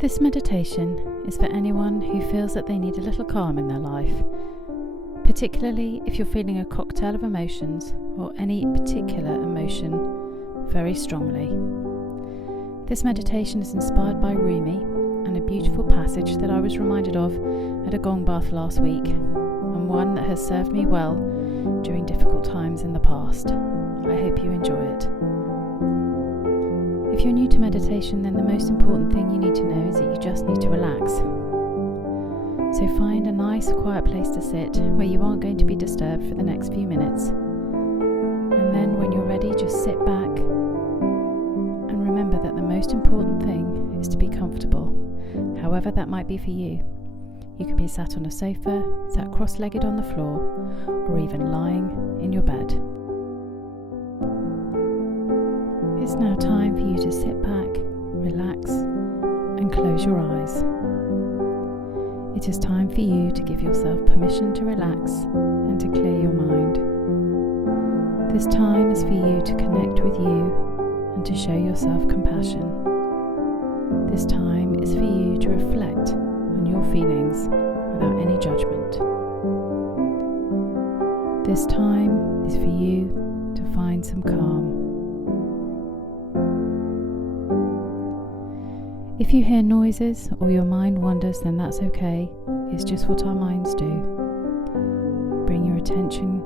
This meditation is for anyone who feels that they need a little calm in their life, particularly if you're feeling a cocktail of emotions or any particular emotion very strongly. This meditation is inspired by Rumi and a beautiful passage that I was reminded of at a gong bath last week, and one that has served me well during difficult times in the past. I hope you enjoy it. If you're new to meditation, then the most important thing you need to know is that you just need to relax. So find a nice quiet place to sit where you aren't going to be disturbed for the next few minutes. And then when you're ready, just sit back and remember that the most important thing is to be comfortable, however that might be for you. You can be sat on a sofa, sat cross-legged on the floor, or even lying in your bed. It's now time for you to sit back, relax, and close your eyes. It is time for you to give yourself permission to relax and to clear your mind. This time is for you to connect with you and to show yourself compassion. This time is for you to reflect on your feelings without any judgment. This time is for you to find some calm. If you hear noises or your mind wanders, then that's okay. It's just what our minds do. Bring your attention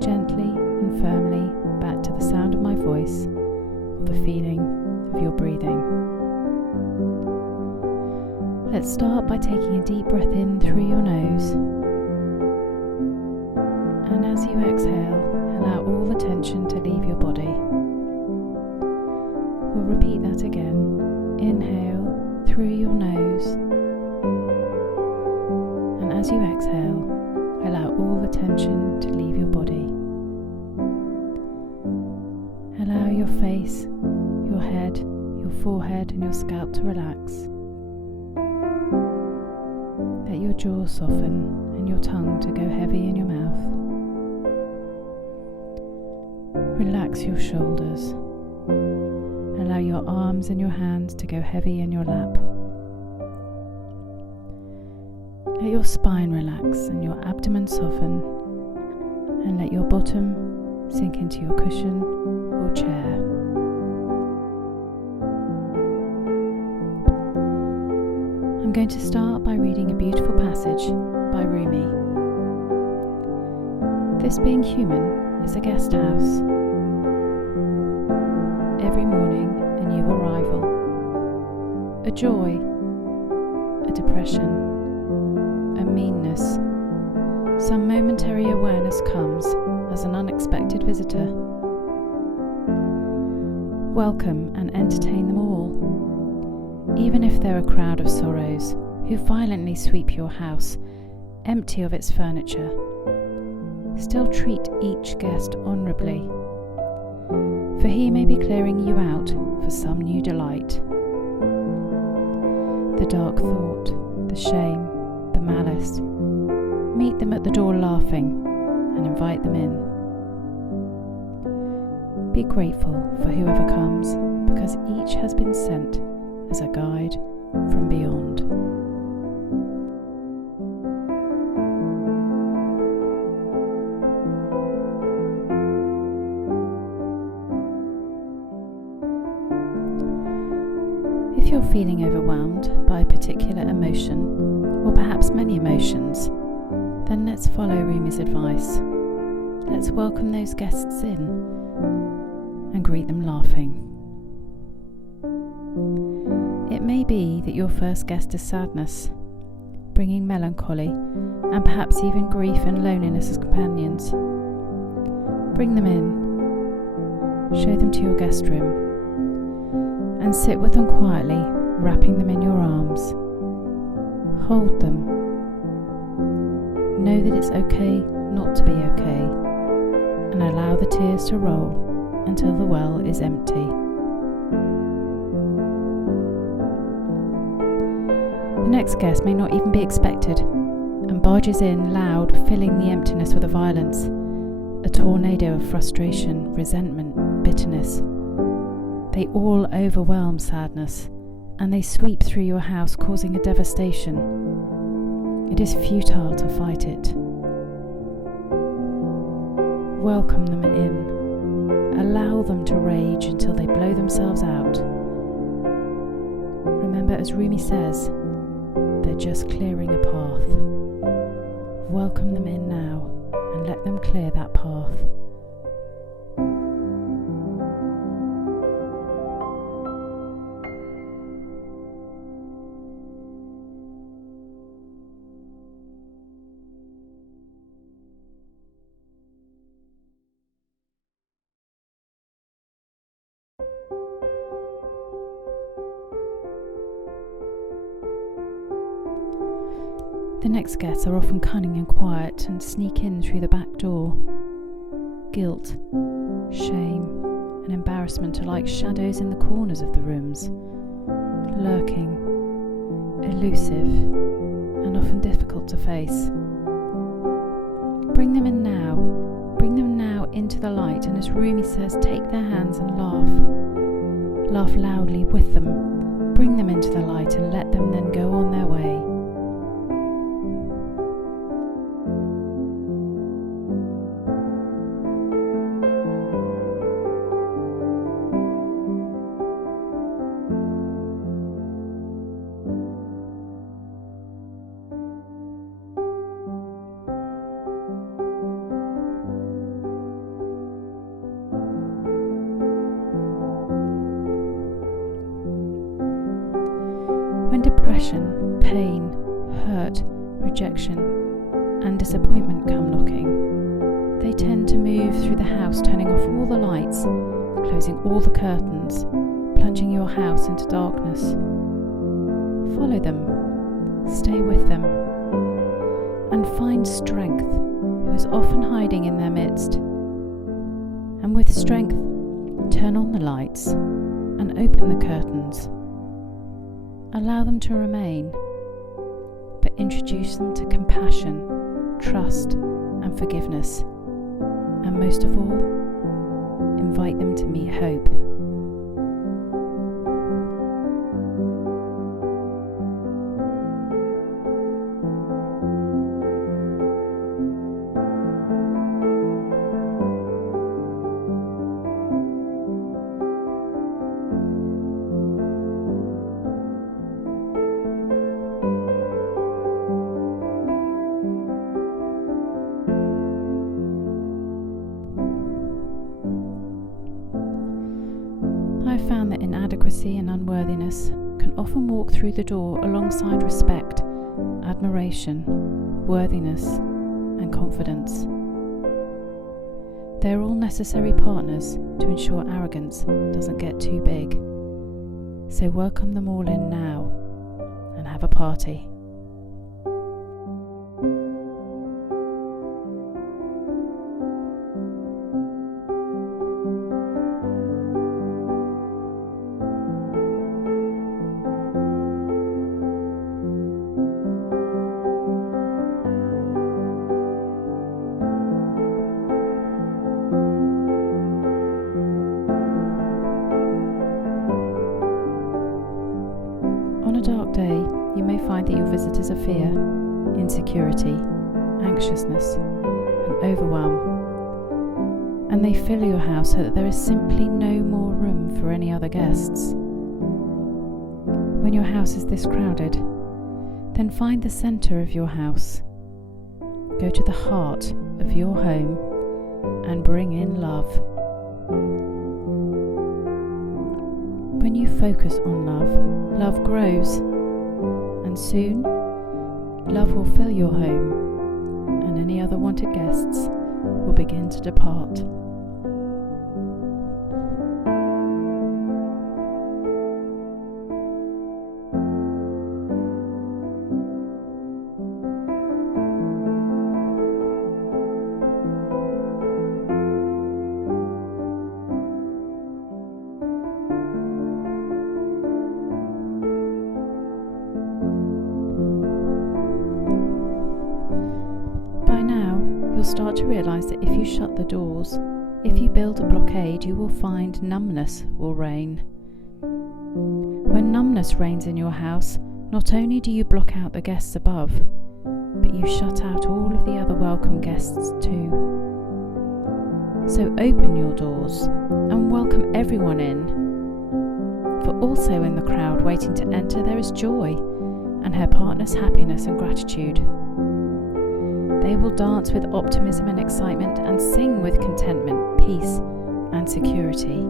gently and firmly back to the sound of my voice or the feeling of your breathing. Let's start by taking a deep breath in through your nose. And as you exhale, allow all the tension to leave your body. We'll repeat that again. Inhale through your nose, and as you exhale, allow all the tension to leave your body. Allow your face, your head, your forehead and your scalp to relax. Let your jaw soften and your tongue to go heavy in your mouth. Relax your shoulders. Allow your arms and your hands to go heavy in your lap. Let your spine relax and your abdomen soften, and let your bottom sink into your cushion or chair. I'm going to start by reading a beautiful passage by Rumi. This being human is a guest house. Every morning, a new arrival, a joy, a depression, a meanness. Some momentary awareness comes as an unexpected visitor. Welcome and entertain them all, even if they're a crowd of sorrows who violently sweep your house, empty of its furniture. Still treat each guest honourably, for he may be clearing you out for some new delight. The dark thought, the shame, the malice, meet them at the door laughing and invite them in. Be grateful for whoever comes, because each has been sent as a guide from beyond. If you're feeling overwhelmed by a particular emotion, or perhaps many emotions, then let's follow Rumi's advice. Let's welcome those guests in and greet them laughing. It may be that your first guest is sadness, bringing melancholy and perhaps even grief and loneliness as companions. Bring them in, show them to your guest room, and sit with them quietly, wrapping them in your arms. Hold them. Know that it's okay not to be okay, and allow the tears to roll until the well is empty. The next guest may not even be expected, and barges in loud, filling the emptiness with a violence, a tornado of frustration, resentment, bitterness. They all overwhelm sadness and they sweep through your house, causing a devastation. It is futile to fight it. Welcome them in. Allow them to rage until they blow themselves out. Remember, as Rumi says, they're just clearing a path. Welcome them in now and let them clear that path. The next guests are often cunning and quiet and sneak in through the back door. Guilt, shame, and embarrassment are like shadows in the corners of the rooms, lurking, elusive, and often difficult to face. Bring them in now. Bring them now into the light, and as Rumi says, take their hands and laugh. Laugh loudly with them. Bring them into the light and let them then go on their way. When depression, pain, hurt, rejection, and disappointment come knocking, they tend to move through the house, turning off all the lights, closing all the curtains, plunging your house into darkness. Follow them, stay with them, and find strength, who is often hiding in their midst. And with strength, turn on the lights and open the curtains. Allow them to remain, but introduce them to compassion, trust, and forgiveness. And most of all, invite them to meet hope. I've found that inadequacy and unworthiness can often walk through the door alongside respect, admiration, worthiness, and confidence. They're all necessary partners to ensure arrogance doesn't get too big. So welcome them all in now and have a party. On a dark day, you may find that your visitors are fear, insecurity, anxiousness, and overwhelm, and they fill your house so that there is simply no more room for any other guests. When your house is this crowded, then find the centre of your house. Go to the heart of your home and bring in love. When you focus on love, love grows, and soon love will fill your home, and any other wanted guests will begin to depart. You'll start to realise that if you shut the doors, if you build a blockade, you will find numbness will reign. When when numbness reigns in your house, not only do you block out the guests above, but you shut out all of the other welcome guests too. So open your doors and welcome everyone in. For also in the crowd waiting to enter there is joy and her partner's happiness and gratitude. They will dance with optimism and excitement and sing with contentment, peace and security.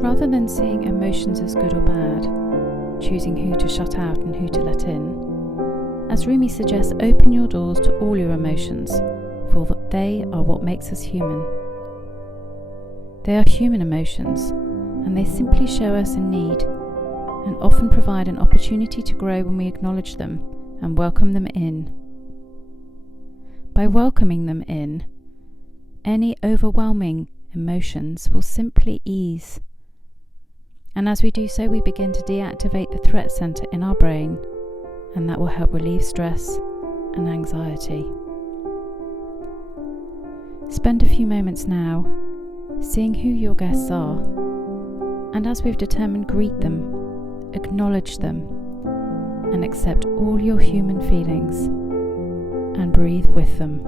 Rather than seeing emotions as good or bad, choosing who to shut out and who to let in, as Rumi suggests, open your doors to all your emotions, for they are what makes us human. They are human emotions, and they simply show us a need, and often provide an opportunity to grow when we acknowledge them and welcome them in. By welcoming them in, any overwhelming emotions will simply ease. And as we do so, we begin to deactivate the threat center in our brain, and that will help relieve stress and anxiety. Spend a few moments now seeing who your guests are, and as we've determined, greet them, acknowledge them, and accept all your human feelings, and breathe with them.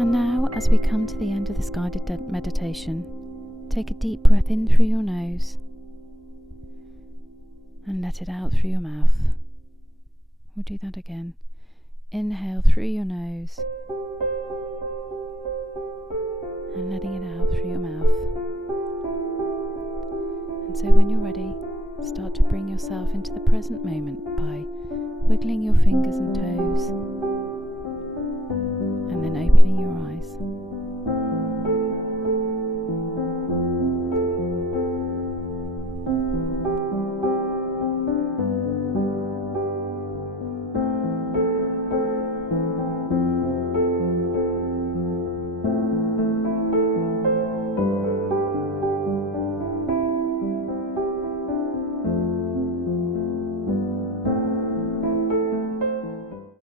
And now, as we come to the end of this guided meditation, take a deep breath in through your nose and let it out through your mouth. We'll do that again. Inhale through your nose and letting it out through your mouth. And so when you're ready, start to bring yourself into the present moment by wiggling your fingers and toes,